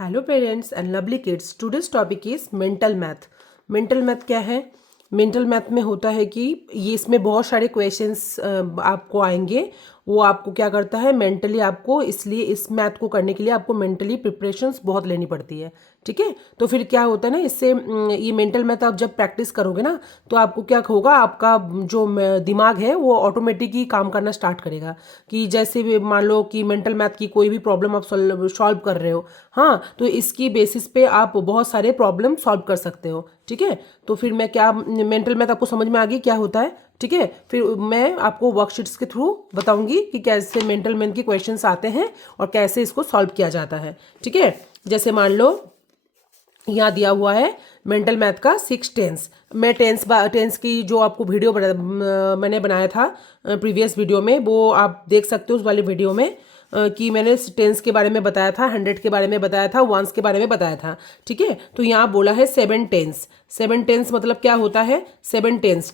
Hello parents and lovely kids, today's topic is mental math. Mental math क्या है? Mental math में होता है कि ये इसमें बहुत सारे क्वेश्चंस आपको आएंगे। वो आपको क्या करता है, मेंटली आपको, इसलिए इस मैथ को करने के लिए आपको मेंटली प्रिपरेशंस बहुत लेनी पड़ती है। ठीक है, तो फिर क्या होता है ना, इससे ये मेंटल मैथ आप जब प्रैक्टिस करोगे ना, तो आपको क्या होगा, आपका जो दिमाग है वो ऑटोमेटिक ही काम करना स्टार्ट करेगा। कि जैसे भी मान लो कि मेंटल मैथ की कोई भी प्रॉब्लम आप सॉल्व कर रहे हो, हाँ, तो इसकी बेसिस पे आप बहुत सारे प्रॉब्लम सॉल्व कर सकते हो। ठीक है, तो फिर मैं क्या, मेंटल मैथ आपको समझ में आ गई क्या होता है? ठीक है, फिर मैं आपको वर्कशीट्स के थ्रू बताऊंगी कि कैसे मेंटल मैथ के क्वेश्चंस आते हैं और कैसे इसको सॉल्व किया जाता है। ठीक है, जैसे मान लो यहाँ दिया हुआ है मेंटल मैथ का 6 टेंस। मैं टेंस की जो आपको वीडियो मैंने बनाया था प्रीवियस वीडियो में, वो आप देख सकते हो उस वाले वीडियो में, कि मैंने टेंस के बारे में बताया था, 100 के बारे में बताया था, वंस के बारे में बताया था। ठीक है, तो यहाँ बोला है 7 टेंस। 7 टेंस मतलब क्या होता है? 7 tense,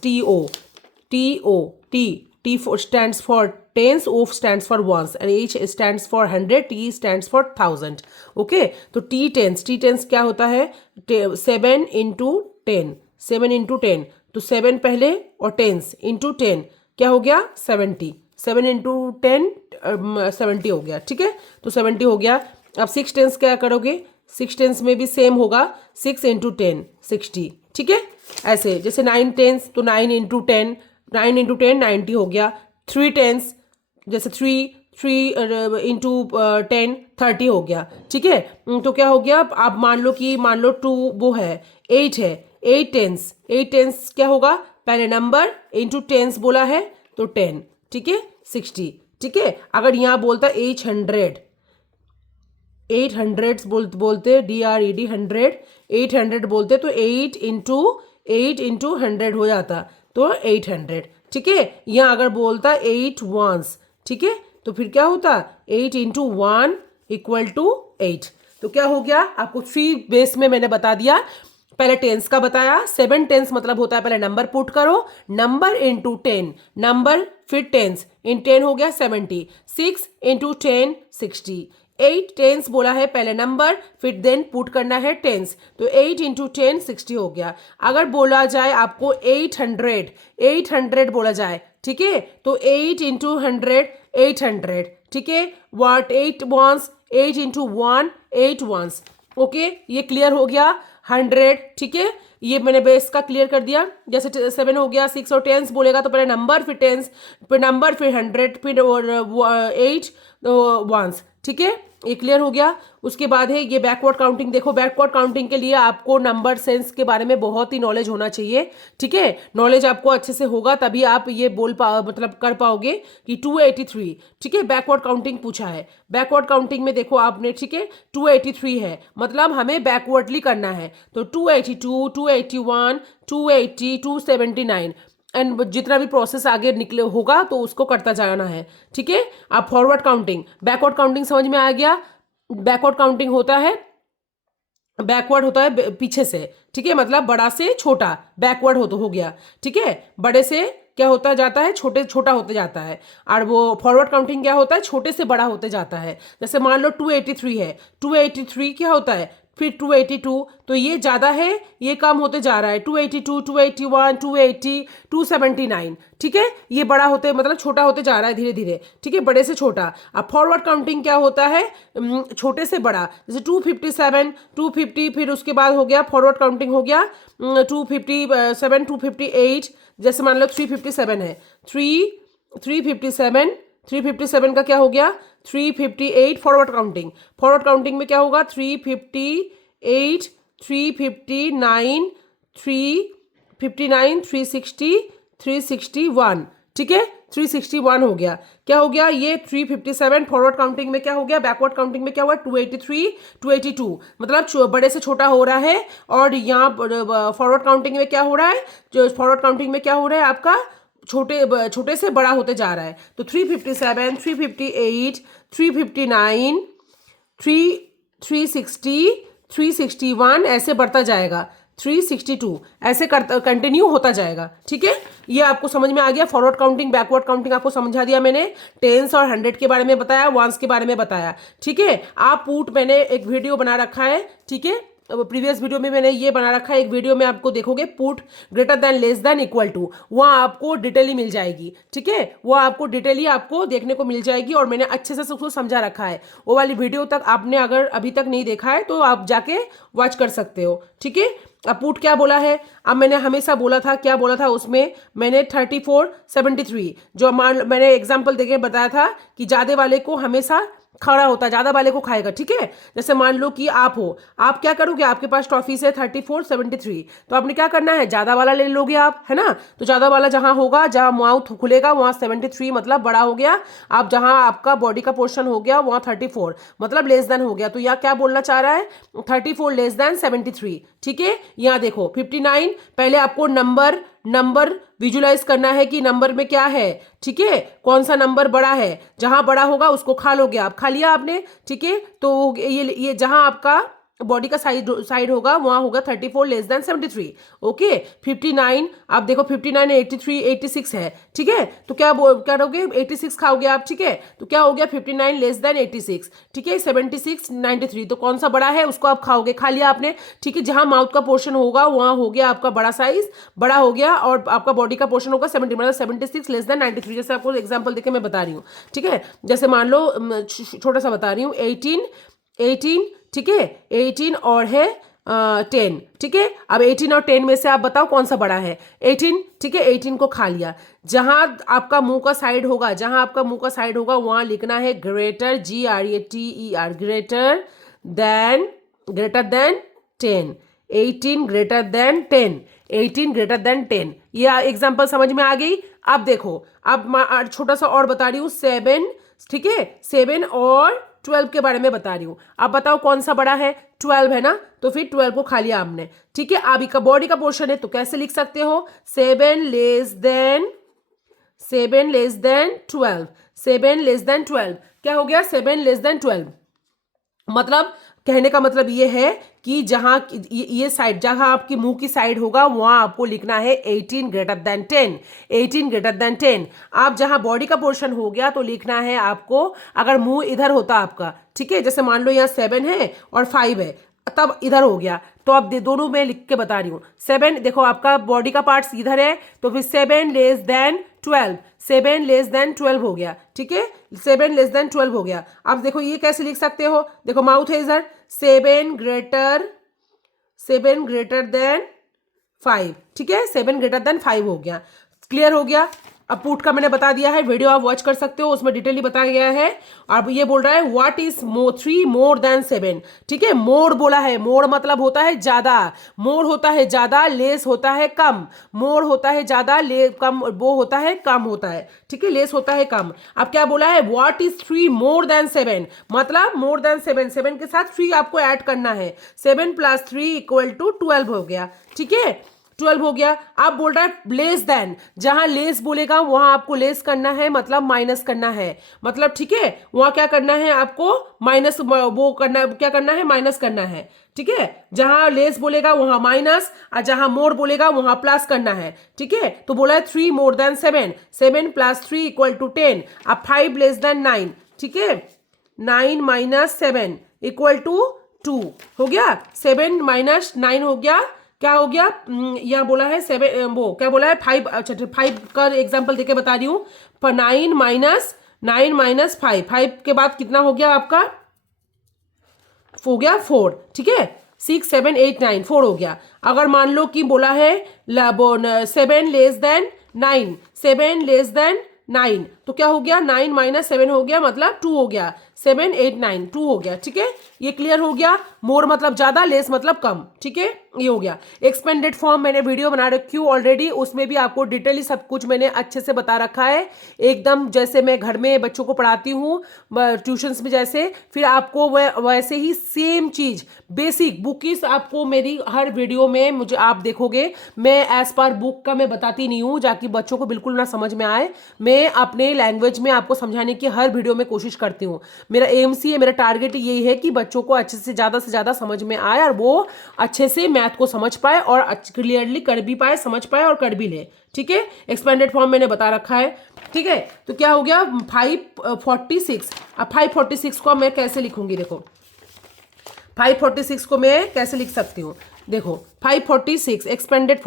T stands for tens, O stands for ones, and H stands for 100, T stands for 1000. Okay, तो T टेंस क्या होता है? 7 इंटू 10, 7 इंटू 10, तो 7 पहले और टेंस इंटू 10 क्या हो गया? 70। 7 इंटू 10 70 हो गया। ठीक है, तो 70 हो गया। अब 6 टेंस क्या करोगे? 6 टेंस में भी सेम होगा, 6 इंटू 10 60। ठीक है, ऐसे जैसे 9 टेंस, तो 9 इंटू 10, 9 इंटू 10 90 हो गया। 3 टेंस, जैसे 3 इंटू 10 30 हो गया। ठीक है, तो क्या हो गया? आप मान लो 2 वो है, 8 है, 8 टेंस, 8 टेंस क्या होगा? पहले नंबर इंटू टेंस बोला है तो 10। ठीक है, 60। ठीक है, अगर यहाँ बोलता 800, 800 बोलते DRED 100, 800 बोलते तो 8 इंटू 100 हो जाता, तो 800। ठीक है, यहाँ अगर बोलता 8 वंस, ठीक है, तो फिर क्या होता? 8 इंटू 1 इक्वल टू 8। तो क्या हो गया? आपको 3 बेस में मैंने बता दिया। पहले टेंस का बताया, 7 टेंस मतलब होता है पहले नंबर पुट करो, नंबर इंटू 10, नंबर फिर टेंस, इन 10 हो गया 70, 6 इंटू 10 60। 8 टेंस बोला है, पहले नंबर फिर देन पुट करना है टेंस, तो 8 इंटू 10 60 हो गया। अगर बोला जाए आपको 800 बोला जाए, ठीक है, तो 8 इंटू 100 800। ठीक है, what 8 ones, 8 into 1 8 ones. Okay, ये क्लियर हो गया 100। ठीक है, ये मैंने बेस का क्लियर कर दिया। जैसे 7 हो गया, 6 और टेंस बोलेगा तो पहले नंबर फिर टेंस, फिर नंबर फिर 100, फिर 8 वंस। ठीक है, ये क्लियर हो गया। उसके बाद है ये बैकवर्ड काउंटिंग। देखो, बैकवर्ड काउंटिंग के लिए आपको नंबर सेंस के बारे में बहुत ही नॉलेज होना चाहिए। ठीक है, नॉलेज आपको अच्छे से होगा तभी आप ये मतलब कर पाओगे कि 283। ठीक है, बैकवर्ड काउंटिंग पूछा है। बैकवर्ड काउंटिंग में देखो आपने, ठीक है, 283 है, मतलब हमें बैकवर्डली करना है, तो 282, 281, 280, 279 एंड जितना भी प्रोसेस आगे निकले होगा तो उसको करता जाना है। ठीक है, अब फॉरवर्ड काउंटिंग, बैकवर्ड काउंटिंग समझ में आ गया। बैकवर्ड काउंटिंग होता है, बैकवर्ड होता है पीछे से। ठीक है, मतलब बड़ा से छोटा बैकवर्ड हो गया। ठीक है, बड़े से क्या होता जाता है? छोटा होते जाता है। और वो फॉरवर्ड काउंटिंग क्या होता है? छोटे से बड़ा होते जाता है। जैसे मान लो 283 है, 283 क्या होता है? फिर 282, तो ये ज़्यादा है, ये कम होते जा रहा है, 282, 281, 280, 279। ठीक है, ये बड़ा होते मतलब छोटा होते जा रहा है धीरे धीरे। ठीक है, बड़े से छोटा। अब फॉरवर्ड काउंटिंग क्या होता है? छोटे से बड़ा। जैसे 257, 250, फिर उसके बाद हो गया फॉरवर्ड काउंटिंग हो गया 257, 258। जैसे मान लो 357 है, 357, 357 का क्या हो गया? 358 फॉरवर्ड काउंटिंग। फॉरवर्ड काउंटिंग में क्या होगा? 358, 359, 359, 360, 361। ठीक है, 361 हो गया। क्या हो गया? ये 357 फॉरवर्ड काउंटिंग में क्या हो गया? बैकवर्ड काउंटिंग में क्या हुआ? 283, 282, मतलब बड़े से छोटा हो रहा है। और यहाँ फॉरवर्ड काउंटिंग में क्या हो रहा है? जो फॉरवर्ड काउंटिंग में क्या हो रहा है आपका? छोटे से बड़ा होते जा रहा है। तो 357, 358, 359, 360, 361 ऐसे बढ़ता जाएगा। 362 ऐसे कंटिन्यू होता जाएगा। ठीक है, ये आपको समझ में आ गया। फॉरवर्ड काउंटिंग बैकवर्ड काउंटिंग आपको समझा दिया मैंने, टेंस और 100 के बारे में बताया, वंस के बारे में बताया। ठीक है, आप पुट मैंने एक वीडियो बना रखा है। ठीक है, प्रीवियस वीडियो में मैंने ये बना रखा है, एक वीडियो में आपको देखोगे put greater than less than equal to, वहाँ आपको डिटेली मिल जाएगी। ठीक है, वो आपको डिटेली आपको देखने को मिल जाएगी और मैंने अच्छे से उसको समझा रखा है। वो वाली वीडियो तक आपने अगर अभी तक नहीं देखा है तो आप जाके वॉच कर सकते हो। ठीक है, अब पुट क्या बोला है, अब मैंने हमेशा बोला था, क्या बोला था उसमें मैंने 3473 जो मैंने एग्जाम्पल देके बताया था कि ज्यादा वाले को हमेशा खड़ा होता है, ज्यादा वाले को खाएगा। ठीक है, जैसे मान लो कि आप हो, आप क्या करोगे, आपके पास ट्रॉफी से 3473, तो आपने क्या करना है, ज्यादा वाला ले लोगे आप, है ना। तो ज्यादा वाला जहां होगा, जहां माउथ खुलेगा वहां 73 मतलब बड़ा हो गया। आप जहां आपका बॉडी का पोर्शन हो गया वहां 34 मतलब लेस देन हो गया। तो यहाँ क्या बोलना चाह रहा है, 34 लेस देन 73। ठीक है, यहाँ देखो 59, पहले आपको नंबर विजुलाइज करना है कि नंबर में क्या है। ठीक है, कौन सा नंबर बड़ा है, जहां बड़ा होगा उसको खा लोगे आप, खा लिया आपने। ठीक है, तो ये जहां आपका बॉडी का साइड होगा वहां होगा 34 लेस देन 73। ओके, 59, आप देखो 59 83 86 है। ठीक है, तो क्या करोगे, 86 खाओगे आप। ठीक है, तो क्या हो गया 59 लेस देन 86। ठीक है, 76 93, तो कौन सा बड़ा है उसको आप खाओगे, खा लिया आपने। ठीक है, जहां माउथ का पोर्शन होगा वहां हो गया आपका बड़ा साइज, बड़ा हो गया, और आपका बॉडी का पोर्शन होगा 70 मतलब 76 लेस देन 93। जैसे आपको एग्जाम्पल देके मैं बता रही हूँ। ठीक है, जैसे मान लो छोटा सा बता रही हूँ, 18। ठीक है, 18 और है 10। ठीक है, अब 18 और 10 में से आप बताओ कौन सा बड़ा है, 18। ठीक है, 18 को खा लिया। जहां आपका मुंह का साइड होगा, वहां लिखना है greater, GREATER, greater than 10। 18 greater than 10, 18 greater than 10। ये एग्जाम्पल समझ में आ गई। अब देखो, अब छोटा सा और बता रही हूँ, 7। ठीक है, 7 और 12 के बारे में बता रही हूँ। आप बताओ कौन सा बड़ा है, 12 है ना, तो फिर 12 को खा लिया आपने। ठीक है, अभी का बॉडी का पोर्शन है तो कैसे लिख सकते हो, 7 लेस देन 12, 7 लेस देन 12 क्या हो गया, 7 लेस देन 12। मतलब कहने का मतलब ये है कि जहां ये साइड, जहां आपकी मुंह की साइड होगा वहां आपको लिखना है 18 ग्रेटर देन 10, 18 ग्रेटर देन 10। आप जहां बॉडी का पोर्शन हो गया तो लिखना है आपको, अगर मुंह इधर होता आपका, ठीक है, जैसे मान लो यहाँ 7 है और 5 है, तब इधर हो गया, तो अब दोनों में लिख के बता रही हूँ। 7 देखो आपका बॉडी का पार्ट्स इधर है, तो फिर 7 लेस देन 12, 7 लेस देन 12 हो गया। ठीक है, 7 लेस देन 12 हो गया। अब देखो ये कैसे लिख सकते हो, देखो माउथ है इधर, 7 ग्रेटर देन 5। ठीक है, 7 ग्रेटर देन 5 हो गया। क्लियर हो गया। अब पुट का मैंने बता दिया है, वीडियो आप वॉच कर सकते हो, उसमें डिटेली बताया गया है। अब ये बोल रहा है व्हाट इज 3 मोर देन 7। ठीक है, मोर बोला है, मोर मतलब होता है ज्यादा, मोर होता है ज्यादा, लेस होता है कम, मोर होता है ज्यादा, ले कम, वो होता है कम होता है। ठीक है, लेस होता है कम। अब क्या बोला है, व्हाट इज 3 मोर देन 7, मतलब मोर देन 7, 7 के साथ 3 आपको ऐड करना है, 7 + 3 = 12 हो गया। ठीक है, 12 हो गया। आप बोल रहा है लेस देन, जहां लेस बोलेगा वहां आपको लेस करना है, मतलब माइनस करना है, मतलब ठीक है, वहां क्या करना है आपको, माइनस, वो करना, क्या करना है, माइनस करना है। ठीक है, जहां लेस बोलेगा वहां माइनस, और जहां मोर बोलेगा वहां प्लस करना है। ठीक है, तो बोला है 3 मोर देन 7, 7 + 3 = 10। अब 5 लेस देन 9। ठीक है, 9 - 7 = 2 हो गया, 7 - 9 हो गया, क्या हो गया, यहाँ बोला है 7, वो क्या बोला है 5। अच्छा, 5 का एग्जाम्पल देके बता रही हूँ। 9 - 5, 5 के बाद कितना हो गया आपका, हो गया 4। ठीक है, 6 7 8 9, 4 हो गया। अगर मान लो कि बोला है 7 लेस देन 9, 7 लेस देन 9, तो क्या हो गया, 9 - 7 हो गया, मतलब 2 हो गया, 7 8 9, 2 हो गया। ठीक है, ये क्लियर हो गया। मोर मतलब ज्यादा, लेस मतलब कम। ठीक है, ये हो गया। एक्सपेंडेड फॉर्म मैंने वीडियो बना रखी हूँ ऑलरेडी, उसमें भी आपको डिटेली सब कुछ मैंने अच्छे से बता रखा है, एकदम जैसे मैं घर में बच्चों को पढ़ाती हूँ ट्यूशंस में जैसे, फिर आपको वैसे ही सेम चीज बेसिक बुकिस आपको मेरी हर वीडियो में मुझे आप देखोगे, मैं एज पर बुक का मैं बताती नहीं हूँ, जाकि बच्चों को बिल्कुल ना समझ में आए। मैं अपने लैंग्वेज में आपको समझाने की हर वीडियो में कोशिश करती हूँ। मेरा एम सी है, मेरा टारगेट यही है कि बच्चों को अच्छे से ज़्यादा समझ में आए और वो अच्छे से मैथ को समझ पाए और क्लियरली कर भी पाए, समझ पाए और कर भी ले। ठीक है, एक्सपेंडेड फॉर्म मैंने बता रखा है। ठीक है, तो क्या हो गया 546। अब 546 को मैं कैसे लिखूंगी, देखो 546 को मैं कैसे लिख सकती हूँ, देखो 546 एक्सपेंडेड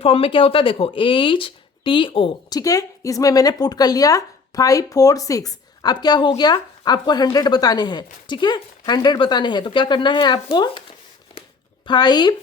फॉर्म में क्या होता है, देखो HTO। ठीक है, इसमें मैंने पुट कर लिया 546। अब क्या हो गया, आपको 100 बताने हैं। ठीक है, 100 बताने हैं तो क्या करना है आपको, 5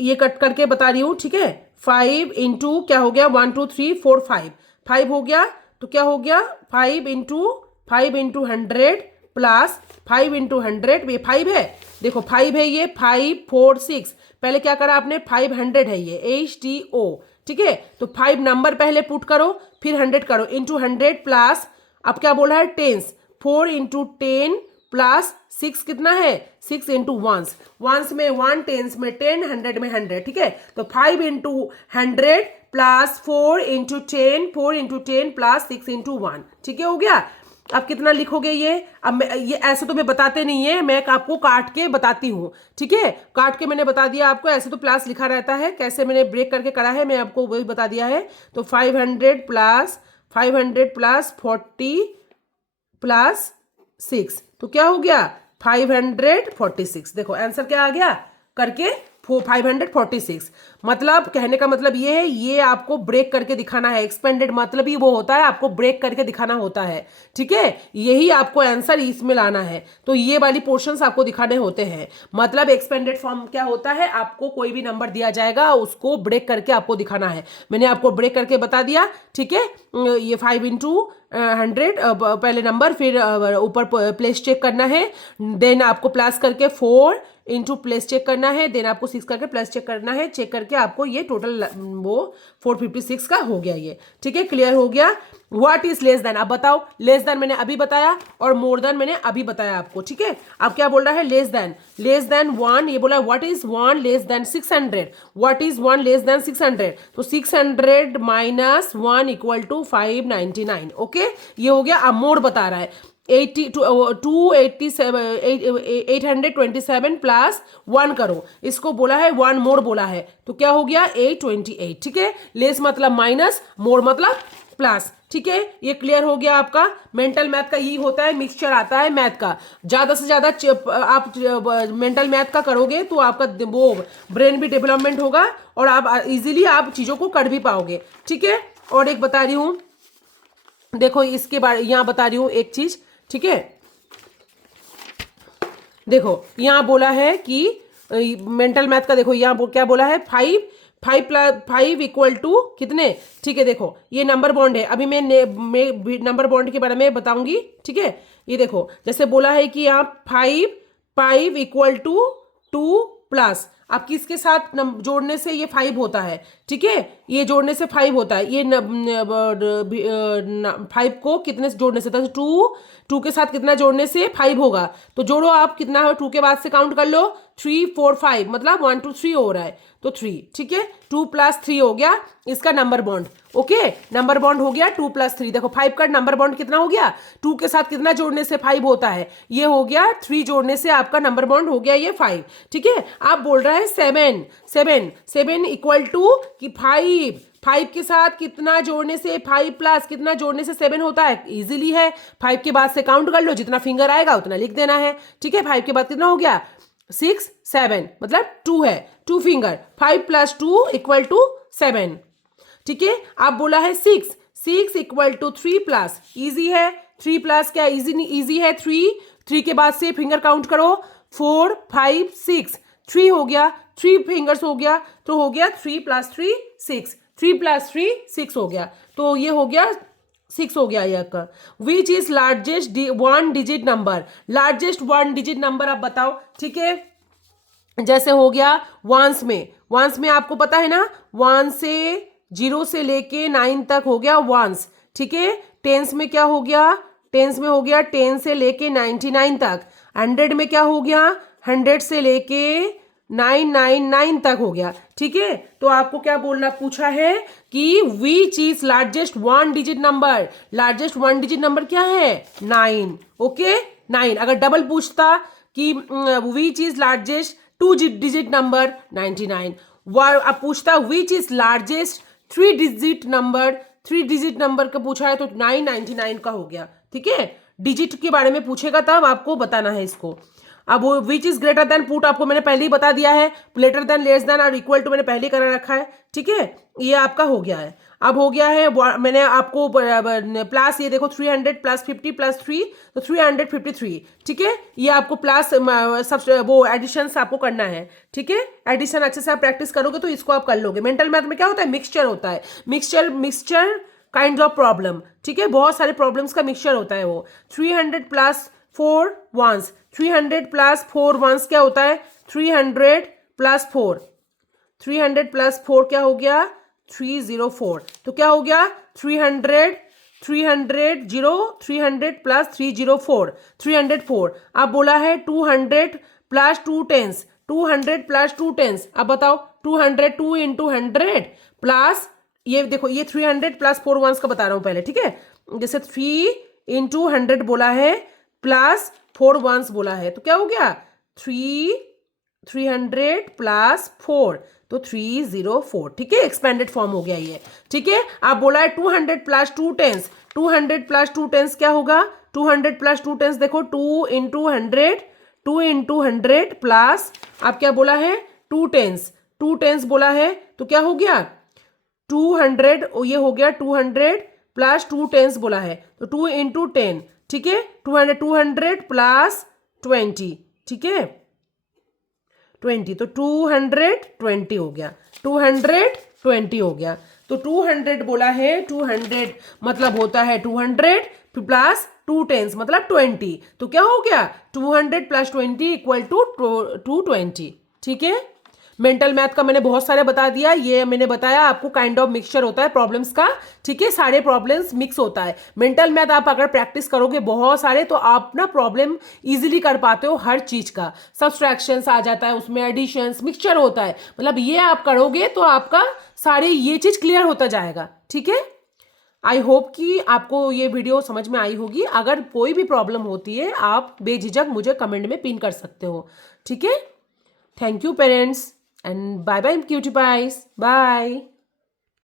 ये कट करके बता रही हूँ। ठीक है, 5 इंटू क्या हो गया, 1 2 3 4 5 हो गया। तो क्या हो गया, 5 इंटू 100 प्लस 5 इंटू 100, ये 5 है, देखो 5 है ये, 546। पहले क्या करा आपने, 500 है ये HTO। ठीक है, तो 5 नंबर पहले पुट करो, फिर 100 करो, इंटू 100 प्लस, अब क्या बोला है, टेंस, 4 इंटू 10 प्लस 6 कितना है, 6 इंटू वंस में 1, टेंस में 10, 100 में 100। ठीक है, तो 5 into 100 plus 4 into 10 plus 6 into 1। ठीक है, हो गया। अब कितना लिखोगे ये, अब ये ऐसे तो मैं बताते नहीं है, मैं आपको काट के बताती हूँ। ठीक है, काट के मैंने बता दिया आपको, ऐसे तो प्लस लिखा रहता है, कैसे मैंने ब्रेक करके करा है मैं आपको वही बता दिया है। तो 500 प्लस 40 प्लस 6, तो क्या हो गया 546। देखो आंसर क्या आ गया करके 546। मतलब कहने का मतलब ये है, ये आपको ब्रेक करके दिखाना है। एक्सपेंडेड मतलब ही वो होता है, आपको ब्रेक करके दिखाना होता है। ठीक है, यही आपको आंसर इसमें लाना है, तो ये वाली पोर्शंस आपको दिखाने होते हैं। मतलब एक्सपेंडेड फॉर्म क्या होता है, आपको कोई भी नंबर दिया जाएगा उसको ब्रेक करके आपको दिखाना है। मैंने आपको ब्रेक करके बता दिया। ठीक है, ये 5 इंटू 100 पहले नंबर, फिर ऊपर प्लेस चेक करना है, देन आपको प्लस करके 4 इंटू प्लेस चेक करना है, देन आपको 6 करके प्लस चेक करना है, चेक करके आपको ये टोटल वो 456 का हो गया ये। ठीक है, क्लियर हो गया। व्हाट इज लेस देन, अब बताओ, लेस देन मैंने अभी बताया और मोर देन मैंने अभी बताया आपको। ठीक है, अब क्या बोल रहा है, लेस देन 1, ये बोला what is 1 less than 600, what is 1 less than 600, तो 600 माइनस 1 इक्वल टू 599। ओके, ये हो गया। अब मोर बता रहा है, 827 प्लस 1 करो, इसको बोला है 1 मोर बोला है, तो क्या हो गया 828। ठीक है, लेस मतलब माइनस, मोर मतलब प्लस। ठीक है, ये क्लियर हो गया आपका। मेंटल मैथ का यही होता है, मिक्सचर आता है मैथ का। ज़्यादा से ज़्यादा आप मेंटल मैथ का करोगे तो आपका वो ब्रेन भी डेवलपमेंट होगा और आप इजीली आप चीज़ों को कर भी पाओगे। ठीक है, और एक बता रही हूँ, देखो इसके बारे यहाँ बता रही हूँ एक चीज़। ठीक है, देखो यहाँ बोला है कि मेंटल मैथ का, देखो यहाँ क्या बोला है, 5 इक्वल टू कितने। ठीक है, देखो ये नंबर बॉन्ड है, अभी मैं नंबर बॉन्ड के बारे में बताऊंगी। ठीक है, ये देखो जैसे बोला है कि यहाँ 5 इक्वल टू 2 प्लस, अब किसके साथ जोड़ने से ये 5 होता है। ठीक है, ये जोड़ने से 5 होता है, ये 5 को कितने से जोड़ने से, 2 के साथ कितना जोड़ने से 5 होगा, तो जोड़ो आप, कितना है 2 के बाद से काउंट कर लो, 3 4 5, मतलब 1 2 3 हो रहा है, तो 3। ठीक है, 2 प्लस 3 हो गया इसका number bond. Okay, number bond हो गया 2 प्लस 3। देखो 5 का नंबर बॉन्ड कितना हो गया, 2 के साथ कितना जोड़ने से 5 होता है, ये हो गया 3 जोड़ने से आपका नंबर बॉन्ड हो गया ये 5। ठीक है, आप बोल रहा है 7 इक्वल टू कि 5 के साथ कितना जोड़ने से, 5 प्लस कितना जोड़ने से 7 होता है, इजीली है। 5 के बाद से काउंट कर लो, जितना फिंगर आएगा उतना लिख देना है। ठीक है, 5 के बाद कितना हो गया 6 7, मतलब 2 है, 2 फिंगर, 5 प्लस 2 इक्वल टू 7। ठीक है, आप बोला है 6 इक्वल टू 3 प्लस, इजी है। 3 प्लस क्या इजी है, 3 के बाद से फिंगर काउंट करो, 4 5 6, 3 हो गया, 3 फिंगर्स हो गया, तो हो गया 3 प्लस 3 6, 3 प्लस 3 6 हो गया, तो ये हो गया 6 हो गया ये का। Which is largest 1 digit number, largest 1 digit number आप बताओ। ठीक है, जैसे हो गया वंस में आपको पता है ना, 1 से 0 से लेके 9 तक हो गया वंस। ठीक है, टेंस में क्या हो गया, टेंस में हो गया 10 से लेके 99 तक। 100 में क्या हो गया, 100 से लेके 999 तक हो गया, ठीक है। तो आपको क्या बोलना पूछा है कि which is largest one digit number, largest one digit number क्या है 9, ओके 9। अगर डबल पूछता कि which is largest two digit number 99, अब पूछता which is largest three digit number, three digit number का पूछा है तो 999 का हो गया, ठीक है। डिजिट के बारे में पूछेगा तब आपको बताना है इसको। अब वो which is greater than put आपको मैंने पहले ही बता दिया है, ग्रेटर देन, लेस देन और इक्वल टू मैंने पहले ही करा रखा है, ठीक है। ये आपका हो गया है। अब हो गया है मैंने आपको प्लस, ये देखो 300 प्लस 50 प्लस 3 तो 353, ठीक है। ये आपको प्लस सब वो एडिशन आपको करना है, ठीक है। एडिशन अच्छे से आप प्रैक्टिस करोगे तो इसको आप कर लोगे। मेंटल मैथ में क्या होता है, मिक्सचर होता है, मिक्सचर काइंड ऑफ प्रॉब्लम, ठीक है। बहुत सारे प्रॉब्लम्स का मिक्सचर होता है वो। 300 प्लस 4 वंस, 300 प्लस 4 वंस क्या होता है 300 प्लस 4, 300 प्लस 4 क्या हो गया 304, तो क्या हो गया 300 300 प्लस 304 304। अब बोला है 200 प्लस 2 टेंस, 200 प्लस 2 टेंस। अब बताओ 200 2 इंटू 100 प्लस, ये देखो ये 300 प्लस 4 वंस का बता रहा हूं पहले, ठीक है। जैसे 3 इंटू 100 बोला है प्लस 4 वंस बोला है तो क्या हो गया 300 प्लस 4 तो 304, ठीक है। एक्सपेंडेड फॉर्म हो गया ये, ठीक है। आप बोला है 200 प्लस 2 टेंस, 200 प्लस 2 टेंस क्या होगा 200 प्लस 2 टेंस देखो 2 इंटू 100, 2 इंटू 100 प्लस आप क्या बोला है 2 टेंस, 2 टेंस बोला है तो क्या हो गया 200, ये हो गया 200 प्लस 2 टेंस बोला है तो 2 इंटू 10, ठीक है। 200 प्लस 20, ठीक है 20 तो 220 हो गया, 220 हो गया। तो 200 बोला है 200 मतलब होता है 200 प्लस 2 टेंस मतलब 20, तो क्या हो गया 200 प्लस 20 इक्वल टू 220, ठीक है। मेंटल मैथ का मैंने बहुत सारे बता दिया, ये मैंने बताया आपको काइंड ऑफ मिक्सचर होता है प्रॉब्लम्स का, ठीक है। सारे प्रॉब्लम्स मिक्स होता है। मेंटल मैथ आप अगर प्रैक्टिस करोगे बहुत सारे तो आप ना प्रॉब्लम इजीली कर पाते हो, हर चीज का सब्सट्रैक्शंस आ जाता है उसमें, एडिशंस मिक्सचर होता है, मतलब ये आप करोगे तो आपका सारे ये चीज क्लियर होता जाएगा, ठीक है। आई होप कि आपको ये वीडियो समझ में आई होगी। अगर कोई भी प्रॉब्लम होती है आप बेझिझक मुझे कमेंट में पिन कर सकते हो, ठीक है। Thank you parents and bye bye cutie pies, bye।